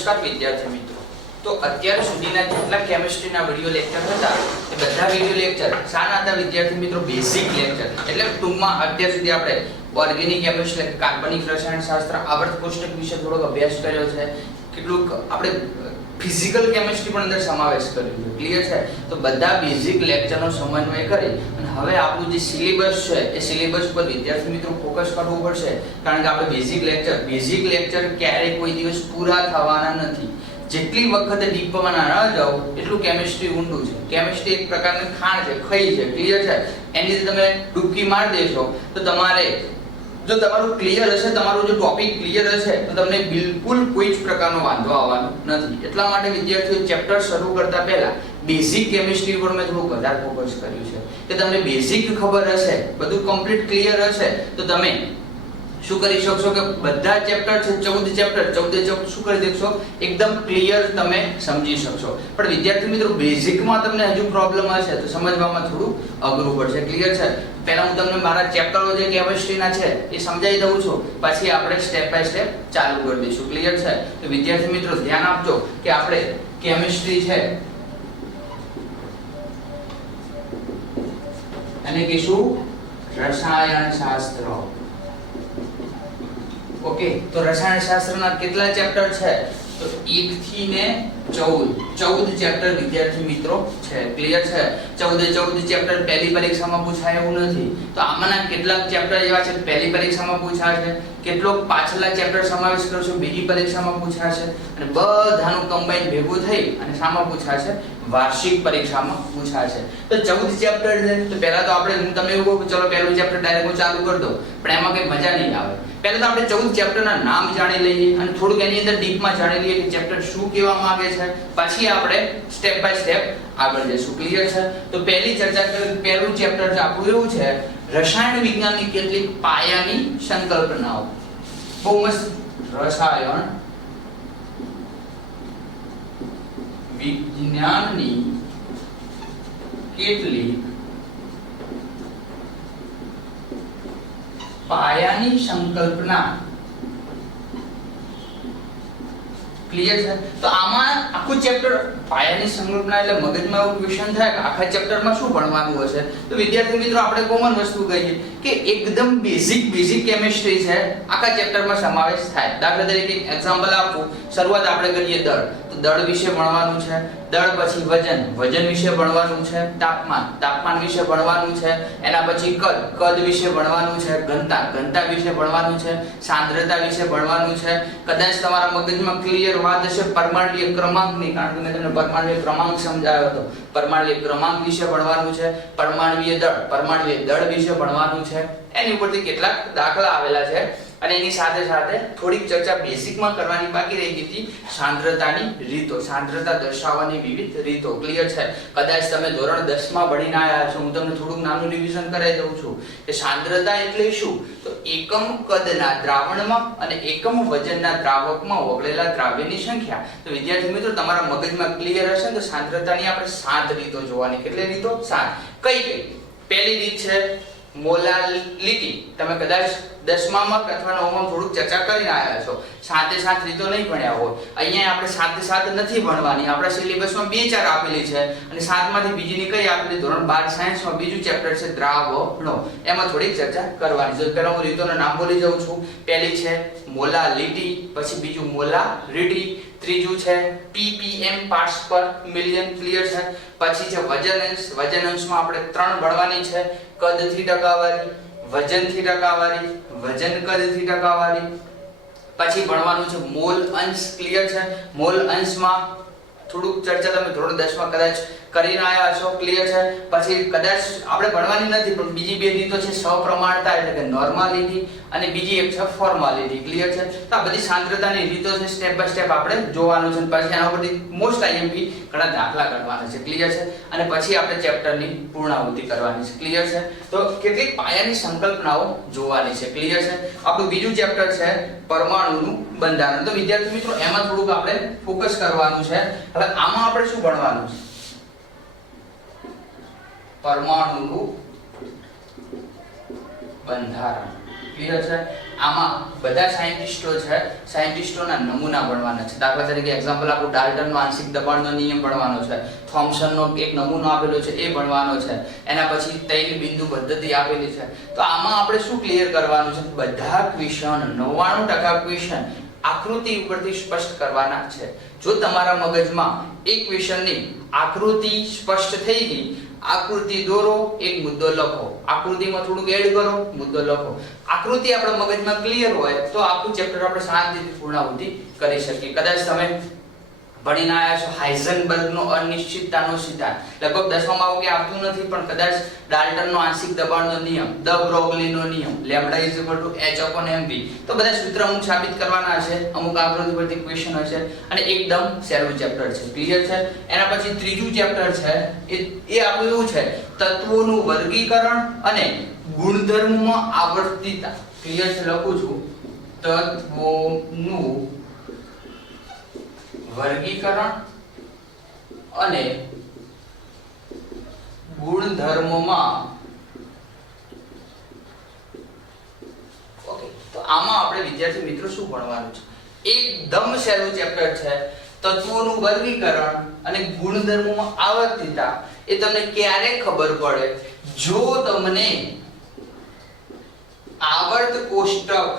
નમસ્કાર વિદ્યાર્થી મિત્રો, તો અત્યાર સુધીના જેટલા કેમિસ્ટ્રીના વિડિયો લેક્ચર હતા એ બધા વિડિયો લેક્ચર શાના હતા વિદ્યાર્થી મિત્રો? Basic lecture. એટલે ટૂંકમાં અત્યાર સુધી આપણે ઓર્ગેનિક કેમિસ્ટ્રી એટલે કાર્બનિક રસાયણશાસ્ત્ર આવર્ત કોષ્ટક વિશે થોડોક અભ્યાસ કર્યો છે. કેટલુંક આપણે ફિઝિકલ કેમિસ્ટ્રી પણ અંદર સમાવેશ કર્યો છે. ક્લિયર છે? તો બધા બેઝિક લેક્ચરનો સમન્વય કરી અને હવે આપણું જે સિલેબસ છે એ સિલેબસ પર વિદ્યાર્થી મિત્રો ફોકસ કરવું પડશે, કારણ કે આપણે બેઝિક લેક્ચર ક્યારેય કોઈ દિવસ પૂરા થવાના નથી. જેટલી વખત ડીપમાં ના જાઓ એટલું કેમિસ્ટ્રી ઊંડું છે. કેમિસ્ટ્રી એક પ્રકારની ખાણ છે, ખઈ છે. ક્લિયર છે? એની અંદર તમે ડૂબકી મારી દેશો તો તમારે જો તમારું ક્લિયર હશે, તમારું જો ટોપિક ક્લિયર હશે તો તમને બિલકુલ કોઈ જ પ્રકારનો વાંધો આવવાનો નથી. એટલા માટે વિદ્યાર્થીઓ ચેપ્ટર શરૂ કરતા પહેલા બેઝિક કેમિસ્ટ્રી પર મેં થોડું વધારે ફોકસ કર્યું છે કે તમને બેઝિક ખબર હશે, બધું કમ્પ્લીટ ક્લિયર હશે તો તમે શું કરી શકશો કે બધા ચેપ્ટર છે 14 ચેપ્ટર શું કરી દેશો? એકદમ ક્લિયર તમે સમજી શકશો. પણ વિદ્યાર્થી મિત્રો બેઝિકમાં તમને હજુ પ્રોબ્લેમ હશે તો સમજવામાં થોડું અઘરું પડશે. ક્લિયર છે? પહેલા હું તમને મારા ચેપ્ટરો જે કેમિસ્ટ્રીના છે એ સમજાવી દઉં છું, પછી આપણે સ્ટેપ બાય સ્ટેપ ચાલુ કરી દઈશું. ક્લિયર છે? તો વિદ્યાર્થી મિત્રો ધ્યાન આપજો કે આપણે કેમિસ્ટ્રી છે અને કહીશું રસાયણશાસ્ત્ર. ઓકે, તો રસાયણશાસ્ત્રના કેટલા ચેપ્ટર છે? તો 1 થી ને 14 ચેપ્ટર વિદ્યાર્થી મિત્રો છે. ક્લિયર છે? 14 ચેપ્ટર પહેલી પરીક્ષામાં પૂછાય એવું નથી. તો આમાંના કેટલાક ચેપ્ટર એવા છે પહેલી પરીક્ષામાં પૂછાશે, કેટલોક પાછલા ચેપ્ટર સમાવેશ કરશો બીજી પરીક્ષામાં પૂછાશે, અને બધાનું કમ્બાઈન ભેગું થઈ અને શામાં પૂછાશે? વાર્ષિક પરીક્ષામાં પૂછાશે. તો 14 ચેપ્ટર છે. તો પહેલા તો આપણે હું તમને એવું કહું ચલો પહેલું ચેપ્ટર ડાયરેક્ટ હું ચાલુ કરી દઉં, પણ એમાં કઈ મજા નહીં આવે. પહેલા તો આપણે 14 ચેપ્ટરના નામ જાણી લઈએ અને થોડુંક એની અંદર ડીપમાં જાણી લઈએ કે ચેપ્ટર શું કહેવા માંગે છે, પછી આપણે સ્ટેપ બાય સ્ટેપ આગળ જઈશું. ક્લિયર છે? તો પહેલી ચર્ચા કરીએ, પહેલું ચેપ્ટર આપણું એવું છે રસાયણ વિજ્ઞાનની કેટલીક પાયાની સંકલ્પનાઓ. બહુ મસ્ત. રસાયણ વિજ્ઞાનની કેટલીક પાયાની સંકલ્પના. ક્લિયર છે? તો આમાં આખું ચેપ્ટર પાયાની સંકલ્પના એટલે મગજમાં એવું ક્વેશ્ચન થાય કે આખા ચેપ્ટરમાં શું ભણવાનું હશે? તો વિદ્યાર્થી મિત્રો આપણે કોમન વસ્તુ કહીએ કે એકદમ બેઝિક કેમિસ્ટ્રી છે, આખા ચેપ્ટરમાં સમાવેશ થાય. દાખલા તરીકે એક્ઝામ્પલ આપું, શરૂઆત આપણે કરીએ દળ. તો દળ વિશે ભણવાનું છે, દળ પછી વજન વિશે ભણવાનું છે, તાપમાન વિશે ભણવાનું છે, એના પછી કદ વિશે ભણવાનું છે, ઘનતા વિશે ભણવાનું છે, સાંદ્રતા વિશે ભણવાનું છે. કદાચ તમારા મગજમાં ક્લિયર વાત હશે પરમાણ્વીય ક્રમાંકની, કારણ કે મેં તમને પરમાણ્વીય ક્રમાંક સમજાવ્યો હતો. પરમાણ્વીય ક્રમાંક વિશે ભણવાનું છે, પરમાણ્વીય દળ વિશે ભણવાનું છે. એની ઉપરથી કેટલાક દાખલા આવેલા છે અને એની સાથે સાથે થોડીક ચર્ચા બેઝિકમાં કરવાની બાકી રહી ગઈ હતી, સાંદ્રતાની રીતો, સાંદ્રતા દર્શાવવાની વિવિધ રીતો. ક્લિયર છે? કદાચ તમે ધોરણ 10 માં ભણીને આવ્યા છો, હું તમને થોડુંક નાનું રિવિઝન કરાવી દઉં છું કે સાંદ્રતા એટલે શું? તો એકમ કદના દ્રાવણમાં અને એકમ વજનના દ્રાવકમાં ઓગળેલા દ્રાવ્યની સંખ્યા. તો વિદ્યાર્થી મિત્રો તમારા મગજમાં ક્લિયર હશે ને તો સાંદ્રતાની આપણે 7 રીતો જોવાની. કેટલી રીતો? 7. કઈ? પહેલી રીત છે મોલાલિટી. તમે કદાચ 10માં અથવા 9માં થોડુંક ચર્ચા કરીને આવ્યા છો. 7 રીતો નહીં ભણ્યા હોય. અહીંયા આપણે 7 નથી ભણવાની. આપણા સિલેબસમાં 2-4 આપેલી છે અને 7માંથી બીજીની કઈ આપેલી? ધોરણ 12 સાયન્સમાં બીજું ચેપ્ટર છે દ્રાવણો. એમાં થોડીક ચર્ચા કરવાની છે. પહેલા હું રીતોના નામ બોલી જાઉં છું. પહેલી છે મોલાલિટી, પછી બીજું મોલારિટી, ત્રીજું છે ppm પાર્ટ્સ પર મિલિયન. ક્લિયર છે? પછી છે વજન અંશમાં આપણે 3 ભણવાની છે. કદથી ટકાવારી, વજનથી ટકાવારી, વજન કદથી ટકાવારી. પછી ભણવાનું છે મોલ અંશ. ક્લિયર છે? મોલ અંશમાં થોડુંક ચર્ચા તમે ધોરણ 10 માં કદાચ કરીને આવ્યા છો. ક્લિયર છે? પછી કદાચ આપણે ભણવાની નથી પણ બીજી 2 રીતો છે સપ્રમાણતા એટલે કે નોર્માલિટી અને બીજી એક છે ફોર્માલિટી. ક્લિયર છે? તો આ બધી સાંદ્રતાની રીતો છે, સ્ટેપ બાય સ્ટેપ આપણે જોવાનું છે. પછી આના પરથી મોસ્ટ આઈએમપી ઘણા દાખલા કાઢવાના છે. ક્લિયર છે? અને પછી આપણે ચેપ્ટરની પૂર્ણાહુતિ કરવાની છે. ક્લિયર છે? તો કેટલીક પાયાની સંકલ્પનાઓ જોવાની છે. ક્લિયર છે? આપણું બીજું ચેપ્ટર છે પરમાણુનું બંધારણ. તો વિદ્યાર્થી મિત્રો એમાં થોડુંક આપણે ફોકસ કરવાનું છે. હવે આમાં આપણે શું ભણવાનું છે? પરમાણુનું બંધારણ. ક્લિયર છે? આમાં બધા સાયન્ટિસ્ટોના નમૂના ભણવાના છે. દાખલા તરીકે એક્ઝામ્પલ આપણું ડાલ્ટનનો આંશિક દબાણનો નિયમ ભણવાનો છે, થોમ્સનનો એક નમૂનો આપેલો છે એ ભણવાનો છે, એના પછી તૈલ બિંદુ પદ્ધતિ આપેલી છે. તો આમાં આપણે શું ક્લિયર કરવાનું છે? બધા ક્વેશ્ચન 99% ક્વેશ્ચન આકૃતિ ઉપરથી સ્પષ્ટ કરવાના છે. જો તમારા મગજમાં એક ક્વેશ્ચનની આકૃતિ સ્પષ્ટ થઈ ગઈ, આકૃતિ દોરો, એક મુદ્દો લખો, આકૃતિમાં થોડુંક એડ કરો, મુદ્દો લખો. આકૃતિ આપણા મગજમાં ક્લિયર હોય તો આખું ચેપ્ટર આપણે શાંતિથી પૂર્ણાહુતિ કરી શકીએ. કદાચ તમે ભણીને આવ્યા છો હાઇઝનબર્ગનો અનિશ્ચિતતાનો સિદ્ધાંત, લગભગ 10માં આવું કે આવતું નથી, પણ કદાચ ડાલ્ટનનો આંશિક દબાણનો નિયમ, દ બ્રોગલીનો નિયમ, લેમ્બડા h/h/mv, તો બધા સૂત્ર અમુક સાબિત કરવાના છે, અમુક આકૃતિ પરથી ક્વેશ્ચન હશે અને એકદમ સહેલું ચેપ્ટર છે. ક્લિયર છે? એના પછી ત્રીજું ચેપ્ટર છે એ આપણું એવું છે તત્વોનું વર્ગીકરણ અને ગુણધર્મોમાં આવર્તિતા. ક્લિયર છે? લખું છું, તત્વોનું વર્ગીકરણ અને ગુણધર્મોમાં. ઓકે, તો આમાં આપણે વિદ્યાર્થી મિત્રો શું ભણવાનું છે? એકદમ સહેલું ચેપ્ટર છે. તત્વોનું વર્ગીકરણ અને ગુણધર્મોમાં આવર્તિતા એ તમને ક્યારે ખબર પડે? જો તમને આવર્ત કોષ્ટક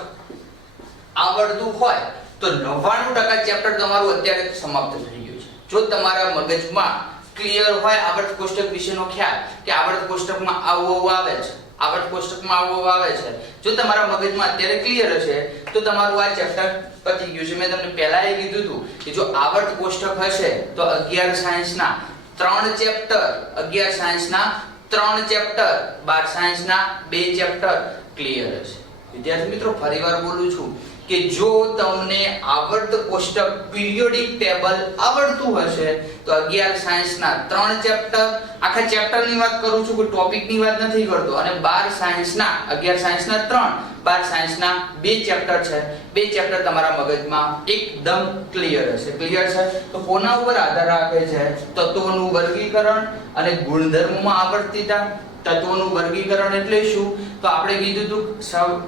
આવડતું હોય તો 99% ચેપ્ટર તમારું અત્યારે સમાપ્ત થઈ ગયું છે. જો તમારા મગજમાં ક્લિયર હોય આવર્ત કોષ્ટક વિશેનો ખ્યાલ કે આવર્ત કોષ્ટકમાં આવું આવે છે, આવર્ત કોષ્ટકમાં આવું આવે છે, જો તમારા મગજમાં અત્યારે ક્લિયર હશે તો તમારું આ ચેપ્ટર પતી ગયું છે. મેં તમને પહેલા કીધું હતું કે જો આવર્ત કોષ્ટક હશે તો 11 સાયન્સના 3 ચેપ્ટર, 11 સાયન્સના 3 ચેપ્ટર, 12 સાયન્સના 2 ચેપ્ટર ક્લિયર હશે. વિદ્યાર્થી મિત્રો ફરીવાર બોલું છું કે જો તમને આવર્ત કોષ્ટક પિરિયોડિક ટેબલ આવડતું હશે તો 11 સાયન્સના 3 ચેપ્ટર, આખા ચેપ્ટરની વાત કરું છું, કોઈ ટોપિકની વાત નથી કરતો, અને 12 સાયન્સના 11 સાયન્સના 3, 12 સાયન્સના 2 ચેપ્ટર છે. 2 ચેપ્ટર તમારા મગજમાં એકદમ ક્લિયર હશે. ક્લિયર છે? તો કોના ઉપર આધાર રાખે છે? તત્વોનું વર્ગીકરણ અને ગુણધર્મોમાં આવર્તિતા. તત્વોનું વર્ગીકરણ એટલે શું? તો આપણે કીધું હતું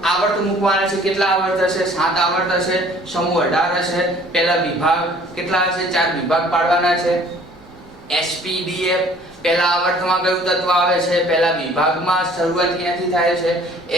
આવર્ત મૂકવાના છે. કેટલા આવર્ત હશે? 7 આવર્ત હશે. સમૂહ 18 હશે. પહેલા વિભાગ કેટલા હશે? 4 વિભાગ પાડવાના છે. SPDF પહેલા આવર્તમાં કયું તત્વ આવે છે? પહેલા વિભાગમાં શરૂઆત ક્યાંથી થાય છે?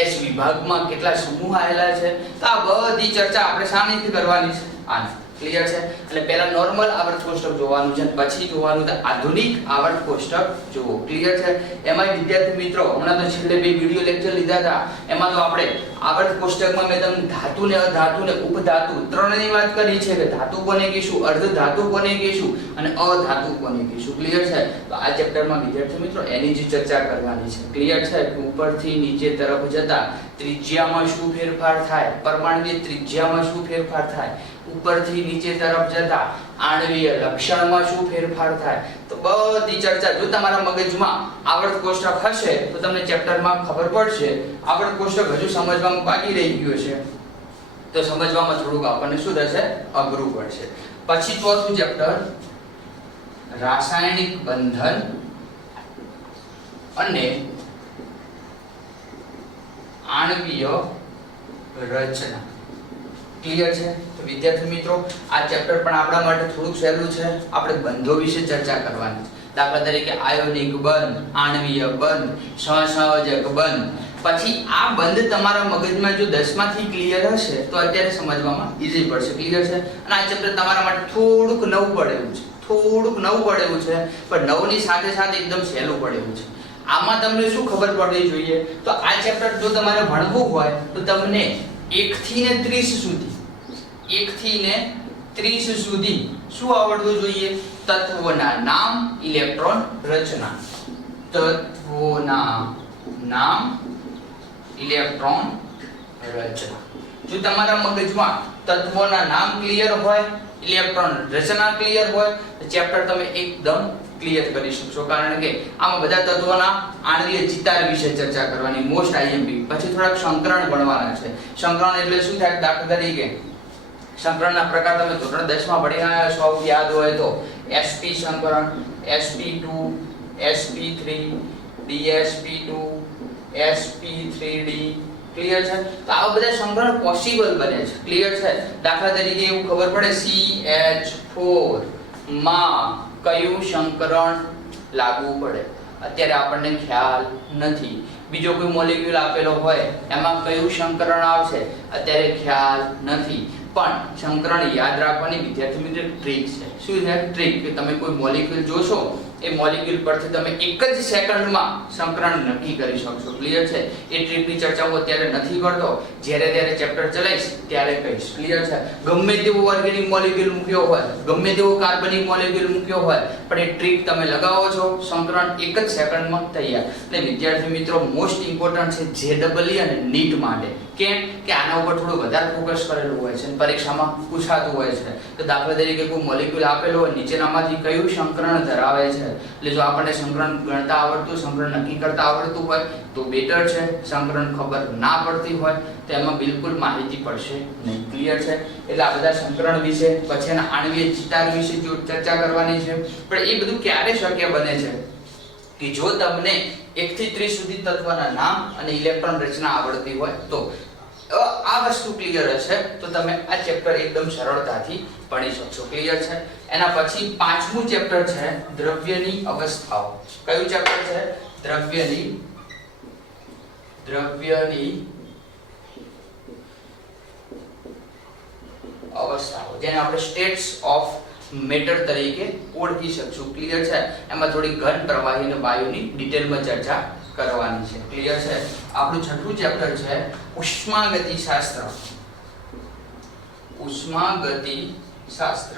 S વિભાગમાં કેટલા સમૂહ આવેલા છે? તો આ બધી ચર્ચા આપણે સામેથી કરવાની છે. આને ક્લિયર છે? એટલે પહેલા નોર્મલ આવર્ત કોષ્ટક જોવાનું છે, પછી જોવાનું છે આધુનિક આવર્ત કોષ્ટક જોવો. ક્લિયર છે? એમાં વિદ્યાર્થી મિત્રો હમણાં તો છેલ્લે 2 વિડિયો લેક્ચર લીધા હતા, એમાં તો આપણે આવર્ત કોષ્ટકમાં મેં તમને ધાતુ ને અધાતુ ને ઉપધાતુ ત્રણની વાત કરી છે કે ધાતુ કોને કહીશું, અર્ધ ધાતુ કોને કહીશું અને અધાતુ કોને કહીશું. ક્લિયર છે? તો આ ચેપ્ટરમાં વિદ્યાર્થી મિત્રો એની જ ચર્ચા કરવાની છે. ક્લિયર છે? ઉપરથી નીચે તરફ જતા ત્રિજ્યામાં શું ફેરફાર થાય, પરમાણુની ત્રિજ્યામાં શું ફેરફાર થાય, ઉપરથી નીચે તરફ જતા આણ્વીય લક્ષણમાં શું ફેરફાર થાય, તો બધી ચર્ચા જો તમારા મગજમાં આવર્ત કોષ્ટક હશે તો તમને ચેપ્ટરમાં ખબર પડશે. આવર્ત કોષ્ટક હજુ સમજવામાં બાકી રહી ગયું છે તો સમજવામાં થોડુંક આપણને શું થશે? અઘરું પડશે. પછી ચોથું ચેપ્ટર રાસાયણિક બંધન અને આણ્વીય રચના. ક્લિયર છે? તો વિદ્યાર્થી મિત્રો આ ચેપ્ટર પણ આપણા માટે થોડુંક સહેલું છે. આપણે બંધો વિશે ચર્ચા કરવાની છે. દાખલા તરીકે આયોનિક બંધ, આણ્વીય બંધ, સહસંયોજક બંધ. પછી આ બંધ તમારા મગજમાં જો 10 માંથી ક્લિયર હશે તો અત્યારે સમજવામાં ઈઝી પડશે. ક્લિયર છે? અને આ ચેપ્ટર તમારા માટે થોડુંક નવું પડેલું છે, પણ નવની સાથે સાથે એકદમ સહેલું પડેલું છે. આમાં તમને શું ખબર પડવી જોઈએ? તો આ ચેપ્ટર જો તમારે ભણવું હોય તો તમને 1 થી ને 30 સુધી, 1 થી ને 30 સુધી શું આવડવું જોઈએ? તત્વોના નામ, ઇલેક્ટ્રોન રચના. તત્વોના નામ, ઇલેક્ટ્રોન રચના. જો તમારા મગજમાં તત્વોના નામ ક્લિયર હોય, ઇલેક્ટ્રોન રચના ક્લિયર હોય તો ચેપ્ટર તમે એકદમ ક્લિયર કરી શકશો. કારણ કે આમાં બધા તત્વોના આણ્વીય ચિતાર વિશે ચર્ચા કરવાની, મોસ્ટ IMP. પછી થોડાક સંકરણ ભણવાના છે. સંકરણ એટલે શું થાય? દાખલા તરીકે સંકરણના પ્રકાર તમે ધોરણ 10 માં ભણી આવ્યા છો, યાદ હોય તો sp સંકરણ, sp2, sp3, dsp2, sp3d, clear છે? તો આવા બધા સંકરણ પોસિબલ બને છે. ક્લિયર છે? દાખલા તરીકે એવું ખબર પડે CH4 માં કયું સંકરણ લાગુ પડે, અત્યારે આપણને ખ્યાલ નથી. બીજો કોઈ મોલેક્યુલ આપેલો હોય એમાં કયું સંકરણ આવશે, અત્યારે ખ્યાલ નથી. પણ સંકરણ યાદ રાખવાની વિદ્યાર્થી મિત્રો ટ્રીક છે. શું છે ટ્રીક? કે તમે કોઈ મોલેક્યુલ જોશો, એ મોલેક્યુલ પરથી તમે એક જ સેકન્ડમાં સંકરણ નક્કી કરી શકશો. ક્લિયર છે? એ ટ્રીકની ચર્ચા હું અત્યારે નથી કરતો, જ્યારે ત્યારે ચેપ્ટર ચલાવીશ ત્યારે કહીશ. ક્લિયર છે? ગમે તેવો ઓર્ગેનિક મોલેક્યુલ મૂક્યો હોય, ગમે તેવો કાર્બનિક મોલેક્યુલ મૂક્યો હોય, પણ એ ટ્રીક તમે લગાવો છો, સંકરણ એક જ સેકન્ડમાં તૈયાર. એટલે વિદ્યાર્થી મિત્રો મોસ્ટ ઇમ્પોર્ટન્ટ છે JEE અને નીટ માટે. કેમ કે આના ઉપર થોડું વધારે ફોકસ કરેલું હોય છે, પરીક્ષામાં પૂછાતું હોય છે. તો દાખલા તરીકે કોઈ મોલેક્યુલ આપેલો હોય, નીચેનામાંથી કયું સંકરણ ધરાવે છે, એટલે જો આપણને સંકરણ ગણતા આવડતું, સંકરણ નક્કી કરતા આવડતું હોય તો બેટર છે. સંકરણ ખબર ના પડતી હોય તો એમાં બિલકુલ માહિતી પડશે નહીં. ક્લિયર છે? એટલે આ બધા સંકરણ વિશે, પછી એના આણ્વિય ચિતાર વિશે જો ચર્ચા કરવાની છે. પણ એ બધું ક્યારે શક્ય બને છે કે જો તમને 1 થી 30 સુધી તત્વના નામ અને ઇલેક્ટ્રોન રચના આવડતી હોય તો. આ વસ્તુ ક્લિયર હશે તો તમે આ ચેપ્ટર એકદમ સરળતાથી ભણી શકશો. ક્લિયર છે? એના પછી પાંચમું ચેપ્ટર છે દ્રવ્યની અવસ્થાઓ. કયું ચેપ્ટર છે? દ્રવ્યની અવસ્થાઓ, જેને આપણે સ્ટેટ્સ ઓફ મેટર તરીકે ઓળખી શકશું. ક્લિયર છે? એમાં થોડી ઘન પ્રવાહી અને વાયુની ડિટેલમાં ચર્ચા કરવાની છે. ક્લિયર છે? આપણું છઠ્ઠું ચેપ્ટર છે ઉષ્માગતિશાસ્ત્ર. ઉષ્માગતિશાસ્ત્ર,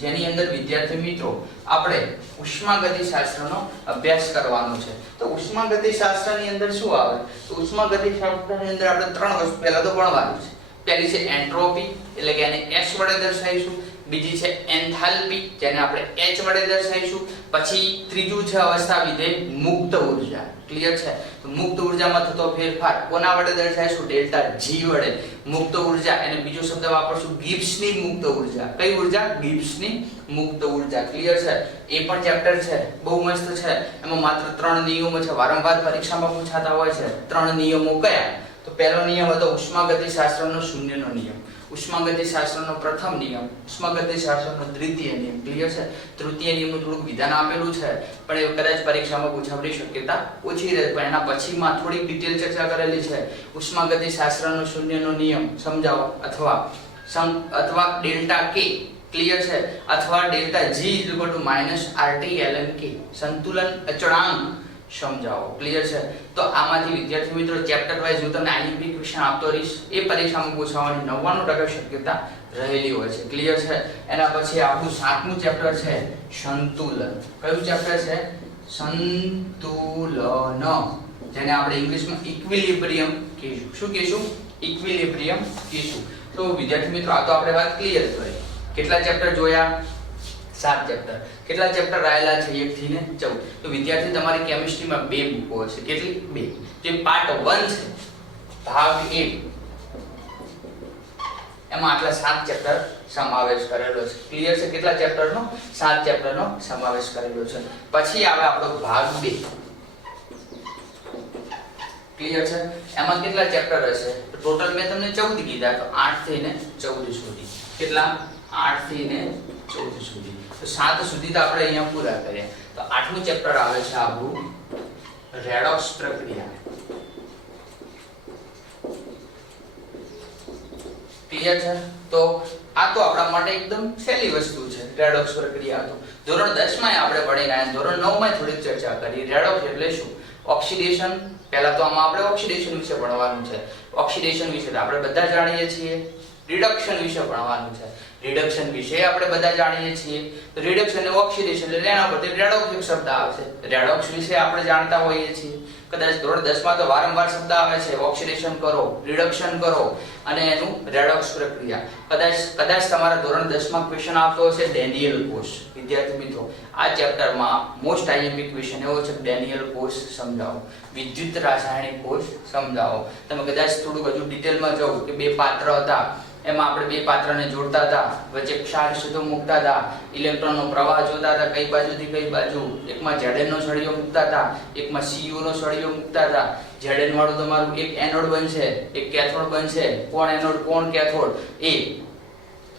જેની અંદર વિદ્યાર્થી મિત્રો આપણે ઉષ્માગતિશાસ્ત્રનો અભ્યાસ કરવાનો છે. તો ઉષ્માગતિશાસ્ત્રની અંદર શું આવે? તો ઉષ્માગતિશાસ્ત્રની અંદર આપણે ત્રણ વસ્તુ પહેલા તો ભણવાનું છે. પહેલી છે એન્ટ્રોપી, એટલે કે એને S વડે દર્શાવીશું. બીજી છે એન્થાલ્પી, જેને આપણે H વડે દર્શાવીશું. પછી ત્રીજું છે અવસ્થા વિધેય મુક્ત ઉર્જા. ક્લિયર છે? તો મુક્ત ઉર્જામાં થતો ફેરફાર કોના વડે દર્શાવીશું? ડેલ્ટા G વડે. મુક્ત ઉર્જા, એને બીજો શબ્દ વાપરશું ગિબ્સની મુક્ત ઉર્જા. કઈ ઉર્જા? ગિબ્સની મુક્ત ઉર્જા. ક્લિયર છે? એ પણ ચેપ્ટર છે, બહુ મસ્ત છે. એમાં માત્ર 3 નિયમો છે, વારંવાર પરીક્ષામાં પૂછાતા હોય છે. 3 નિયમો કયા? તો પહેલો નિયમ હતો ઉષ્માગતિશાસ્ત્રનો શૂન્યનો નિયમ, ઉષ્માગતિશાસ્ત્રનો પ્રથમ નિયમ, ઉષ્માગતિશાસ્ત્રનો દ્વિતીય નિયમ. ક્લિયર છે? તૃતીય નિયમનું થોડુંક વિધાન આપેલું છે, પણ એ કદાચ પરીક્ષામાં પૂછાવાની શક્યતા ઓછી રહે. પણ એના પછીમાં થોડી ડિટેલ ચર્ચા કરેલી છે. ઉષ્માગતિશાસ્ત્રનો શૂન્યનો નિયમ સમજાવો, અથવા ડેલ્ટા K. ક્લિયર છે? અથવા delta G = -RT ln K, સંતુલન અચળાંક સમજાવો. ક્લિયર છે? તો આમાંથી વિદ્યાર્થી મિત્રો ચેપ્ટર વાઇઝ હું તમને IMP ક્વેશ્ચન આપતો રહીશ. એ પરીક્ષામાં પૂછવાની 99% શક્યતા રહેલી હોય છે. ક્લિયર છે? એના પછી આપણું 7મું ચેપ્ટર છે સંતુલન. કયું ચેપ્ટર છે? સંતુલન, જેને આપણે ઇંગ્લિશમાં ઇક્વિલિબ્રિયમ કહીશું. શું કહીશું? ઇક્વિલિબ્રિયમ કહીશું. તો વિદ્યાર્થી મિત્રો આ તો આપણે વાત ક્લિયર કરી. કેટલા ચેપ્ટર જોયા? 7 ચેપ્ટર. કેટલા ચેપ્ટર આવેલા છે? 1 થી 14. તો વિદ્યાર્થી તમારી કેમિસ્ટ્રીમાં 2 બુકો હશે. કેટલી? 2. જે પાર્ટ 1 છે, ભાગ 1, એમાં આટલા 7 ચેપ્ટર સમાવેશ કરેલો છે. ક્લિયર છે? કેટલા ચેપ્ટરનો? 7 ચેપ્ટરનો સમાવેશ કરેલો છે. પછી આવે આપણો ભાગ 2. ક્લિયર છે? એમાં કેટલા ચેપ્ટર હશે? તો ટોટલ મેં તમને 14 કીધા, તો 8 થી 14 સુધી. કેટલા? 8 થી 14 સુધી. તો 7 સુધી તો આપણે અહીંયા પૂરા કર્યા. તો 8મું ચેપ્ટર આવે છે આપણું રેડોક્સ પ્રક્રિયા. ક્લિયર છે? તો આ તો આપણા માટે એકદમ સહેલી વસ્તુ છે રેડોક્સ પ્રક્રિયા. તો ધોરણ 10 માં આપણે ભણી ગયા, ધોરણ 9 માં થોડી ચર્ચા કરી. રેડોક્સ એટલે શું? ઓક્સિડેશન. પહેલા તો આમાં આપણે ઓક્સિડેશન વિશે ભણવાનું છે. ઓક્સિડેશન વિશે તો આપણે બધા જાણીએ છીએ. રિડક્શન વિશે ભણવાનું છે. રિડક્શન વિશે આપણે બધા જાણીએ છીએ. તો રિડક્શન અને ઓક્સિડેશન એટલે એના પરથી રેડોક્સ એક શબ્દ આવશે. રેડોક્સ વિશે આપણે જાણતા હોઈએ છીએ. કદાચ ધોરણ 10 માં તો વારંવાર શબ્દ આવે છે, ઓક્સિડેશન કરો, રિડક્શન કરો અને એનું રેડોક્સ પ્રક્રિયા. કદાચ તમારા ધોરણ 10 માં ક્વેશ્ચન આવતો હશે ડેનિયલ કોષ. વિદ્યાર્થી મિત્રો આ ચેપ્ટરમાં મોસ્ટ IMP ક્વેશ્ચન એવો છે ડેનિયલ કોષ સમજાવો, વિદ્યુત રાસાયણિક કોષ સમજાવો. તમે કદાચ થોડુંક હજુ ડિટેલમાં જાઓ કે 2 પાત્ર હતા, એમાં આપણે 2 પાત્રને જોડતા હતા, વચ્ચે ક્ષાર સીધો મૂકતા હતા, ઇલેક્ટ્રોનનો પ્રવાહ જોતા હતા કઈ બાજુથી કઈ બાજુ, એકમાં Zn નો સળિયો મૂકતા હતા, એકમાં Cu નો સળિયો મૂકતા હતા, Zn વાળું તમારું એક એનોડ બનશે, એક કેથોડ બનશે. કોણ એનોડ કોણ કેથોડ, એ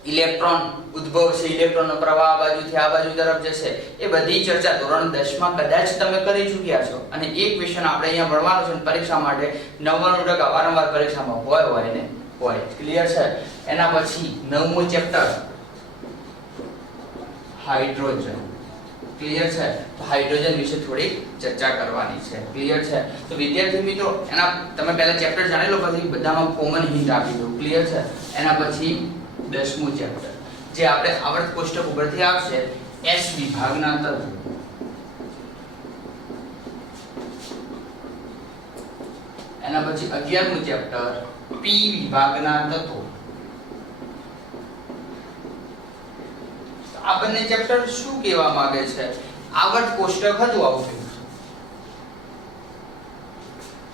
ઇલેક્ટ્રોન ઉદ્ભવશે, ઇલેક્ટ્રોનનો પ્રવાહ આ બાજુથી આ બાજુ તરફ જશે. એ બધી ચર્ચા ધોરણ 10 માં કદાચ તમે કરી ચૂક્યા છો. અને એક ક્વેશ્ચન આપણે અહીંયા ભણવાનો છે પરીક્ષા માટે 99% વારંવાર પરીક્ષામાં હોય ને હોય. ક્લિયર છે? એના પછી 9મું ચેપ્ટર હાઇડ્રોજન. ક્લિયર છે? તો હાઇડ્રોજન વિશે થોડી ચર્ચા કરવાની છે. ક્લિયર છે? તો વિદ્યાર્થી મિત્રો એના તમે પહેલા ચેપ્ટર જાણી લો, પછી બધામાં કોમન હિન્ટ આપી દઉં. ક્લિયર છે? એના પછી 10મું ચેપ્ટર જે આપણે આવર્ત કોષ્ટક ઉપરથી આવશે, S વિભાગના તત્વો. એના પછી 11મું ચેપ્ટર P વિભાગના તત્વો. આ બંને ચેપ્ટર શું કહેવા માંગે છે? આવર્ત કોષ્ટક હતું આવું.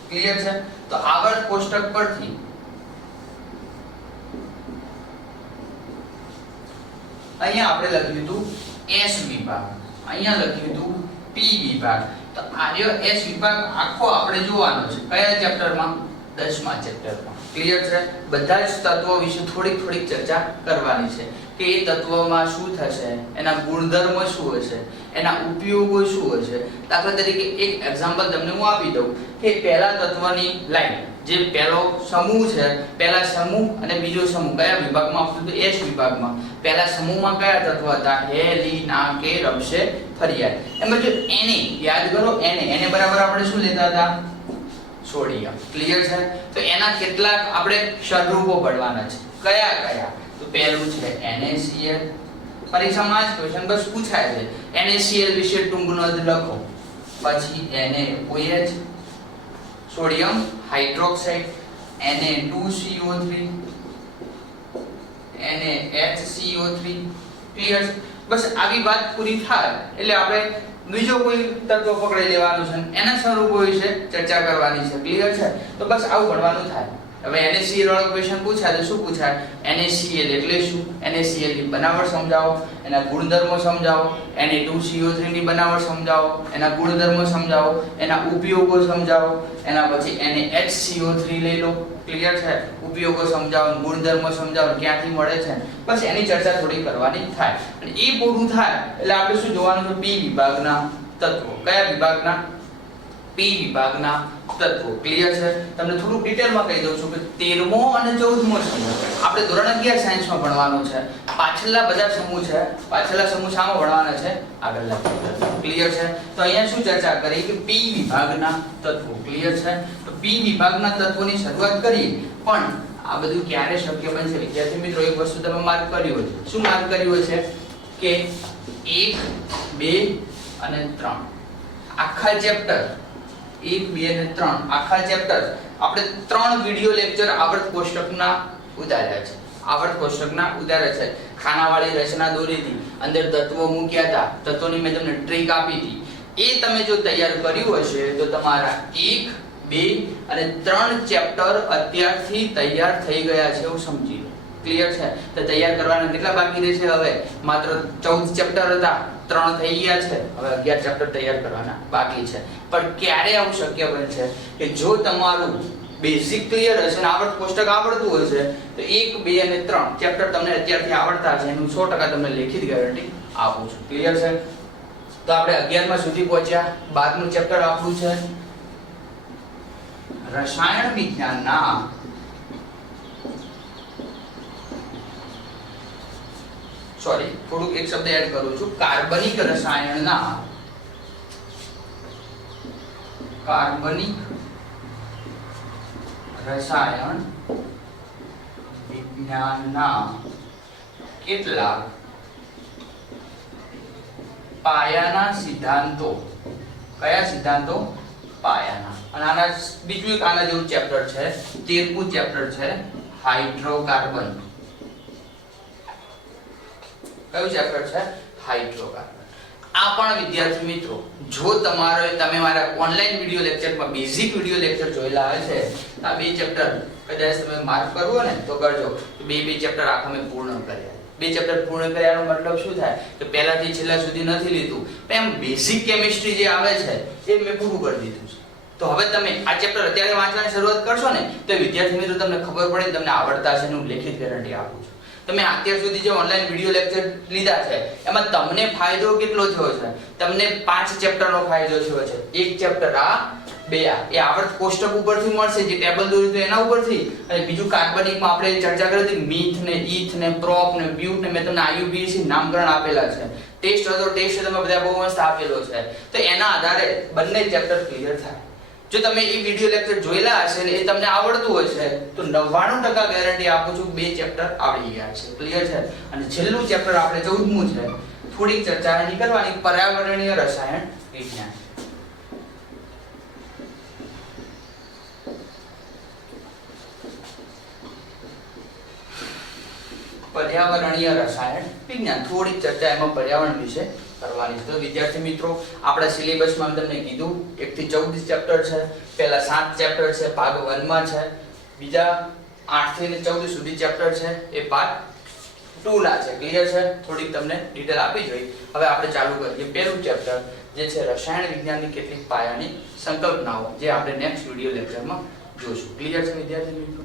ક્લિયર છે? તો આવર્ત કોષ્ટક પરથી અહીંયા આપણે લખ્યું હતું S વિભાગ, અહીંયા લખ્યું હતું P વિભાગ. તો આર્ય S વિભાગ આખો આપણે જોવાનો છે. કયા ચેપ્ટરમાં? 10મા ચેપ્ટરમાં. ક્લિયર છે? બધા જ તત્વો વિશે થોડીક ચર્ચા કરવાની છે કે એ તત્વમાં શું થશે, એના ગુણધર્મ શું હશે, એના ઉપયોગો શું હશે. દાખલા તરીકે એક એક્ઝામ્પલ તમને હું આપી દઉં કે પહેલા તત્વની લાઈન, જે પહેલો સમૂહ છે, પહેલા સમૂહ અને બીજો સમૂહ કયા વિભાગમાં આવતું? તો S વિભાગમાં. પહેલા સમૂહમાં કયા તત્વ હતા? હેલી, ના, કે, રમશે, ફરિયાદ. એમાં જો Na યાદ કરો, Na બરાબર આપણે શું લેતા હતા? સોડિયમ. ક્લિયર છે? તો એના કેટલાક આપણે ષડરૂપો પડવાના છે. કયા? તો પહેલું છે NaCl. પરીક્ષામાં જ ક્વેશ્ચન બસ પૂછાય છે. NaCl વિશે ટૂંક નોંધ લખો. પછી NaOH, sodium hydroxide, Na2CO3, NaHCO3. Clear? બસ આવી વાત પૂરી થાય એટલે આપણે બીજો કોઈ તત્વ પકડી લેવાનું છે, એના સ્વરૂપો વિશે ચર્ચા કરવાની છે. ક્લિયર છે? તો બસ આવું ભણવાનું થાય. હવે NaCl વાળો ક્વેશ્ચન પૂછાય તો શું પૂછાય? NaCl એટલે શું? NaCl ની બનાવટ સમજાવો, એના ગુણધર્મો સમજાવો. Na2CO3 ની બનાવટ સમજાવો, એના ગુણધર્મો સમજાવો, એના ઉપયોગો સમજાવો. એના પછી NaHCO3 લઈ લો. ક્લિયર છે? ઉપયોગો સમજાવો, ગુણધર્મો સમજાવો, ક્યાંથી મળે છે, બસ એની ચર્ચા થોડી કરવાની થાય. અને એ પૂરું થાય એટલે આપણે શું જોવાનું છે? P વિભાગના તત્વો. કયા વિભાગના? P વિભાગના તત્વો. ક્લિયર છે? તમને થોડું ડિટેલમાં કહી દઉં છું કે 13મો અને 14મો સમૂહ આપણે ધોરણ 11 સાયન્સમાં ભણવાનો છે. પાછલા બધા સમૂહ છે, પાછલા સમૂહ શામાં ભણવાના છે? આગળના ચેપ્ટર. ક્લિયર છે? તો અહીંયા શું ચર્ચા કરી કે P વિભાગના તત્વો. ક્લિયર છે? તો P વિભાગના તત્વોની શરૂઆત કરીએ. પણ આ બધું ક્યારે શક્ય બનશે? વિદ્યાર્થી મિત્રો એક વસ્તુ તમે માર્ક કર્યું હોય. શું માર્ક કર્યું છે? કે 1, 2 અને 3 આખા ચેપ્ટર 1, 2 અને 3 આખા ચેપ્ટર આપણે 3 વિડિયો લેક્ચર આવર્ત કોષ્ટકના ઉતાર્યા છે. આવર્ત કોષ્ટકના ઉતાર્યા છે. ખાનાવાળી રચના દોરી હતી, અંદર તત્વો મૂક્યા હતા, તત્વોની મેં તમને ટ્રીક આપી હતી. એ તમે જો તૈયાર કર્યું હશે તો તમારા 1, 2 અને 3 ચેપ્ટર અત્યારથી તૈયાર થઈ ગયા છે એવું સમજી લો. ક્લિયર છે? તો તૈયાર કરવાના કેટલા બાકી રહેશે? હવે માત્ર 14 ચેપ્ટર હતા, 3 થઈ ગયા છે, હવે 11 ચેપ્ટર તૈયાર કરવાના બાકી છે. પણ ક્યારે આવું શક્ય બનશે કે જો તમારું બેઝિક ક્લિયર હશે અને આવર્ત કોષ્ટક આવડતું હશે તો 1, 2 અને 3 ચેપ્ટર તમને અત્યારથી આવડતા હશે, એનું 100% તમને લેખિત ગેરંટી આપું છું. ક્લિયર છે? તો આપણે 11મા સુધી પહોંચ્યા. 12મું ચેપ્ટર આપણું છે રસાયણ વિજ્ઞાનના થોડુંક એક શબ્દ એડ કરું છું. કાર્બનિક રસાયણના કાર્બનિક રસાયણ વિજ્ઞાનના કેટલાક પાયાના સિદ્ધાંતો. કયા સિદ્ધાંતો? પાયાના. અને આના બીજું એક આના જેવું ચેપ્ટર છે, 13મું ચેપ્ટર છે હાઇડ્રોકાર્બન. કયું ચેપ્ટર છે? હાઇડ્રોકાર્બન. આ પણ વિદ્યાર્થી મિત્રો જો તમે મારા ઓનલાઈન વિડિયો લેક્ચરમાં બેઝિક વિડિયો લેક્ચર જોયેલા હશે તો આ બે ચેપ્ટર કદાચ તમે માર્ક કરવો ને તો કરજો. બે ચેપ્ટર આખા મેં પૂર્ણ કર્યા. 2 ચેપ્ટર પૂર્ણ કર્યાનો મતલબ શું થાય કે પહેલાથી છેલ્લા સુધી નથી લીધું, એમ બેઝિક કેમિસ્ટ્રી જે આવે છે એ મેં પૂરું કરી દીધું છે. તો તો હવે તમે આ ચેપ્ટર અત્યારે વાંચવાની શરૂઆત કરશો ને તો વિદ્યાર્થી મિત્રો તમને ખબર પડે તમને આવડતા છે હું લેખિત ગેરંટી આપું છું. તમે અત્યાર સુધી જે ઓનલાઈન વિડિયો લેક્ચર લીધા છે એમાં તમને ફાયદો કેટલો થયો છે? તમને 5 ચેપ્ટરનો ફાયદો થયો છે. એક ચેપ્ટર આ, બે આ એ આવર્ત કોષ્ટક ઉપરથી મળશે જે ટેબલ દોર્યું હતું એના ઉપરથી, અને બીજું કાર્બનિકમાં આપણે ચર્ચા કરી હતી મિથ ને ઇથ ને પ્રોપ ને બ્યુટ ને મેં તમને IUPAC નામકરણ આપેલા છે. ટેસ્ટ હતો, ટેસ્ટ તમે બધા બહુ મસ્ત આપેલો છે. તો એના આધારે બંને ચેપ્ટર ક્લિયર થાય. જો તમે એ વિડિયો લેક્ચર જોયેલા હશે ને એ તમને આવડતું હશે તો 99% ગેરંટી આપું છું 2 ચેપ્ટર આવડી ગયા છે. ક્લિયર છે? અને છેલ્લું ચેપ્ટર આપણે 14મું છે. થોડીક ચર્ચા એની કરવાની, પર્યાવરણીય રસાયણ વિજ્ઞાન. પર્યાવરણીય રસાયણ વિજ્ઞાન થોડીક ચર્ચા એમાં પર્યાવરણ વિશે કરવાની છે. તો વિદ્યાર્થી મિત્રો આપણા સિલેબસમાં મેં તમને કીધું 1 થી 14 ચેપ્ટર છે. પહેલા 7 ચેપ્ટર છે ભાગ 1 માં છે. બીજા 8 થી 14 સુધી ચેપ્ટર છે એ પાર્ટ 2 ના છે. ક્લિયર છે? થોડીક તમને ડિટેલ આપી જોઈ. હવે આપણે ચાલુ કરીએ પહેલું ચેપ્ટર જે છે રસાયણ વિજ્ઞાનની કેટલીક પાયાની સંકલ્પનાઓ, જે આપણે નેક્સ્ટ વિડિયો લેક્ચરમાં જોશું. ક્લિયર છે વિદ્યાર્થી મિત્રો?